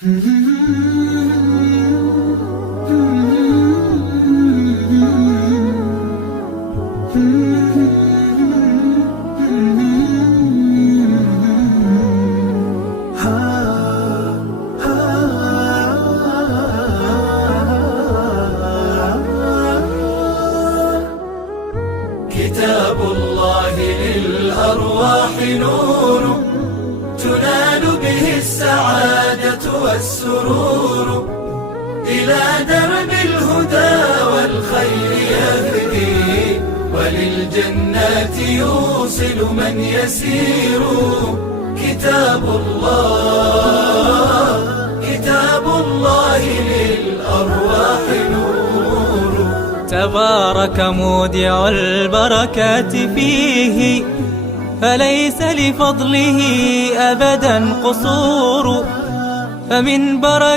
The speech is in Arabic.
كتاب الله للأرواح نور، تنال به السعادة والسرور، إلى درب الهدى والخير يهدي، وللجنات يوصل من يسير. كتاب الله للأرواح نور. تبارك مودع البركات فيه، فليس لفضله أبدا قصور، فمن بركة